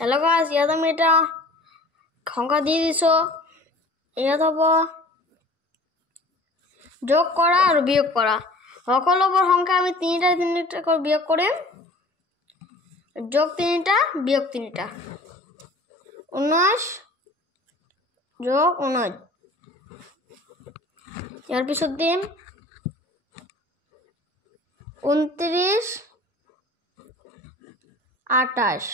Hello' guys, ইয়াত আমি এটা সংখ্যা দি দিছোঁ। ইয়াত হ'ব যোগ কৰা আৰু বিয়োগ কৰা। সকলোবোৰ সংখ্যা আমি তিনিটাকৈ বিয়োগ কৰিম। যোগ 3টা, বিয়োগ 3টা। 19 যোগ 19। ইয়াৰ পিছত দিম 29 28।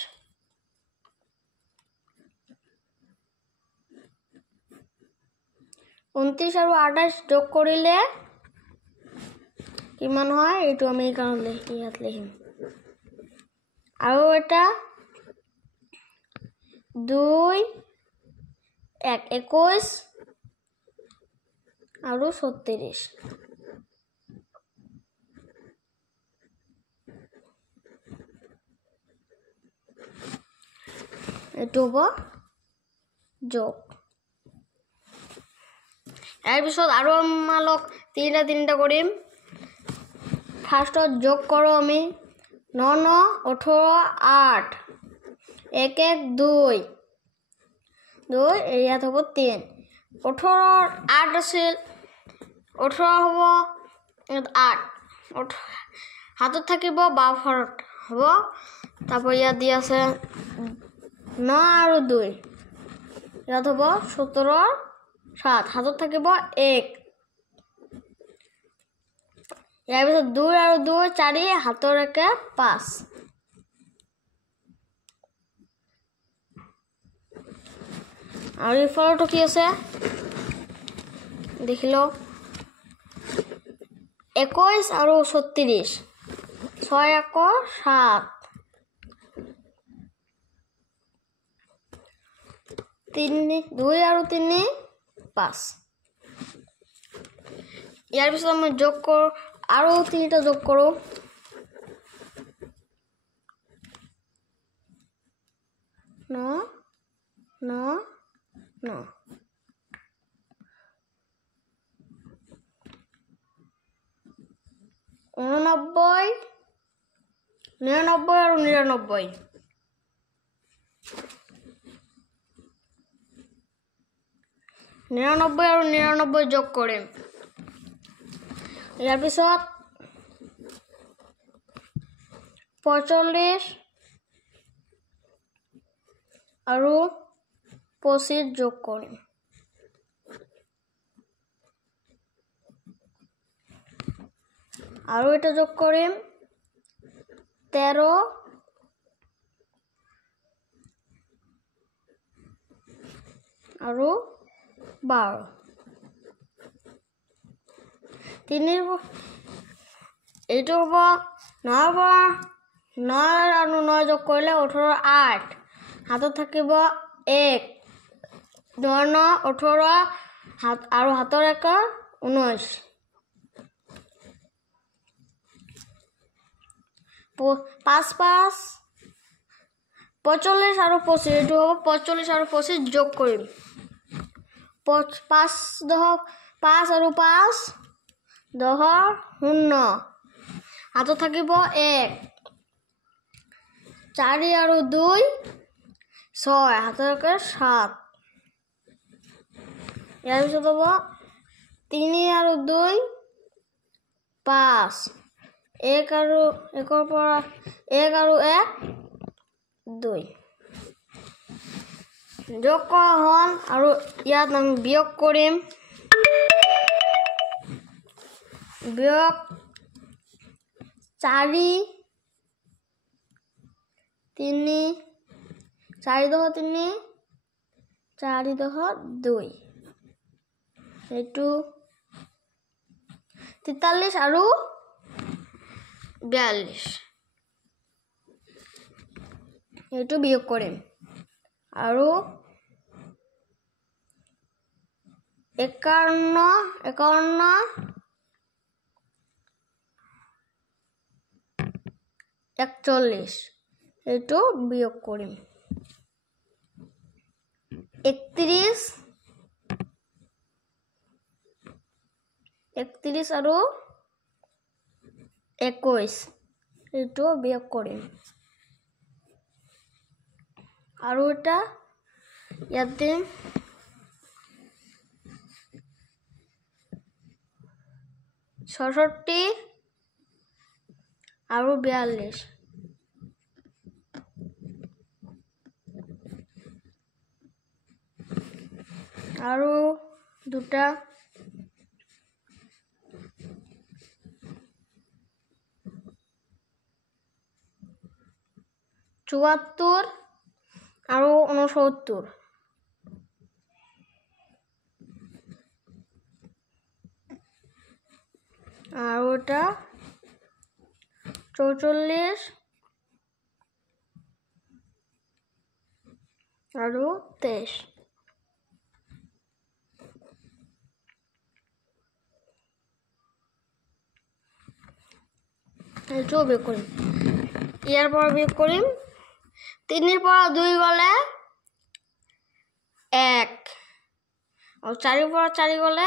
29 আৰু 28 যোগ কৰিলে কিমান হয় এইটো আমি ইয়াত লিখিম। আৰু এটা 2 1 21 আৰু 36। এইটো হ'ব যোগ। ইয়াৰ পিছত আৰু আমাক তিনিটা কৰিম। ফাৰ্ষ্টত যোগ কৰোঁ আমি 9 9 18 8 1 1 2 2 ইয়াত হ'ব 3। 18 8 আছিল, 18 হ'ব 8 হাতত থাকিব বাওঁফালত হ'ব। তাৰপৰা ইয়াত দি আছে 9 আৰু 2 ইয়াত হ'ব 17 7 হাতত থাকিব 1। ইয়াৰ পিছত 2 আৰু 2 4 হাতৰ একে 5। আৰু ইফালতো কি আছে দেখি লওঁ। 21 আৰু 36 6 আকৌ 7 2 আৰু 3 5। ইয়াৰ পিছত আমি যোগ কৰোঁ আৰু 3টা যোগ কৰোঁ। 9 9 9 89 99 আৰু 99। 99 আৰু 99 যোগ কৰিম। ইয়াৰ পিছত 45 আৰু 25 যোগ কৰিম। আৰু এটা যোগ কৰিম 13 আৰু 12। 3 এইটো হ'ব 9 আৰু 9 যোগ কৰিলে 18 8 হাতত থাকিব 1। 9 9 18 আৰু হাতৰ একে 19। 5 5 45 আৰু 25 এইটো হ'ব 45 আৰু 25 যোগ কৰিম। 5 আৰু 5 10 0 হাতত থাকিব 1। 4 আৰু 2 6 হাতৰ একে 7। ইয়াৰ পিছত হ'ব 3 আৰু 2 5 1 আৰু 1 পৰা 1 আৰু 1 2 যোগ কৰা হ'ল। আৰু ইয়াত আমি বিয়োগ কৰিম। বিয়োগ 4 3 4 10 3 4 10 2 এইটো 43 আৰু 42 এইটো বিয়োগ কৰিম। আৰু 51 41 41 এইটো বিয়োগ কৰিম। 31 আৰু 21 এইটো বিয়োগ কৰিম। আৰু এটা ইয়াত দিম 66 আৰু 42 আৰু দুটা 74 আৰু 69 আৰু এটা 44 আৰু 23 এইটো বিয়োগ কৰিম ইয়াৰ পৰা বিয়োগ কৰিম 3 পৰা 2 গলে 1 আৰু 4 পৰা 4 গলে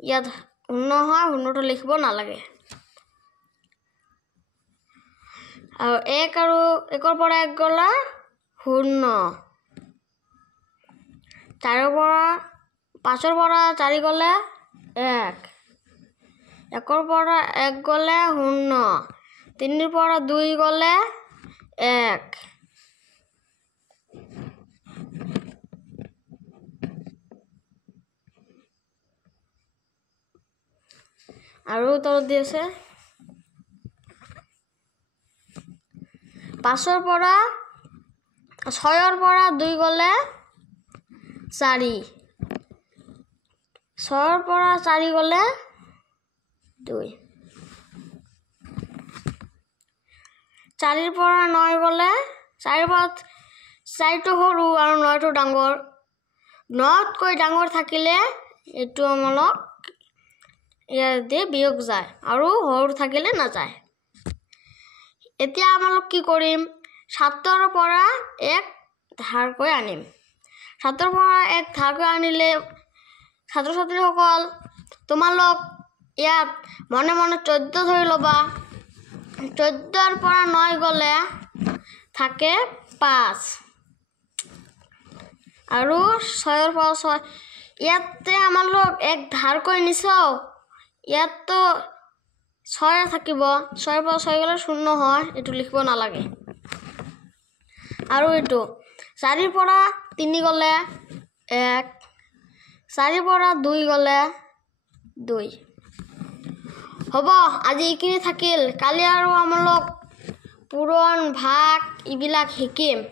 ইয়াত 0 হয় 0টো লিখিব নালাগে আৰু 1 আৰু 1 পৰা 1 গলে 0 4 পৰা 5 পৰা 4 গলে 1 1 পৰা 1 গলে 0 3 পৰা 2 গলে 1 আৰু তলত দি আছে 5 পৰা 6 পৰা 2 গলে 4 6 পৰা 4 গলে 2 4 পৰা 9 গলে 4 পৰা 4টো সৰু আৰু 9টো ডাঙৰ 9তকৈ ডাঙৰ থাকিলে এইটো আমলক ইয়াৰ দি বিয়োগ যায় আৰু সৰু থাকিলে নাযায় এতিয়া আমলক কি কৰিম 7ৰ পৰা 1 ধাৰকৈ আনিম 7ৰ পৰা 1 ধাৰকৈ আনিলে ছাত্ৰ ছাত্ৰীসকল তোমালোক ইয়াত মনে মনে 14 ধৰি লবা 14ৰ পৰা 9 গলে থাকে 5 আৰু 6ৰ পৰা 6 ইয়াতে আমলক 1 ধাৰকৈ নিছাও ইয়াতো 6 থাকিব 6ৰ পৰা 6 গলে 0 হয় এটো লিখিব নালাগে আৰু এটো 4ৰ পৰা 3 গলে 1 4 পৰা 2 গলে 2 হ'ব আজি এইখিনি থাকিল কালি আৰু আমলক পুৰণ ভাগ ইবিলাক শিকিম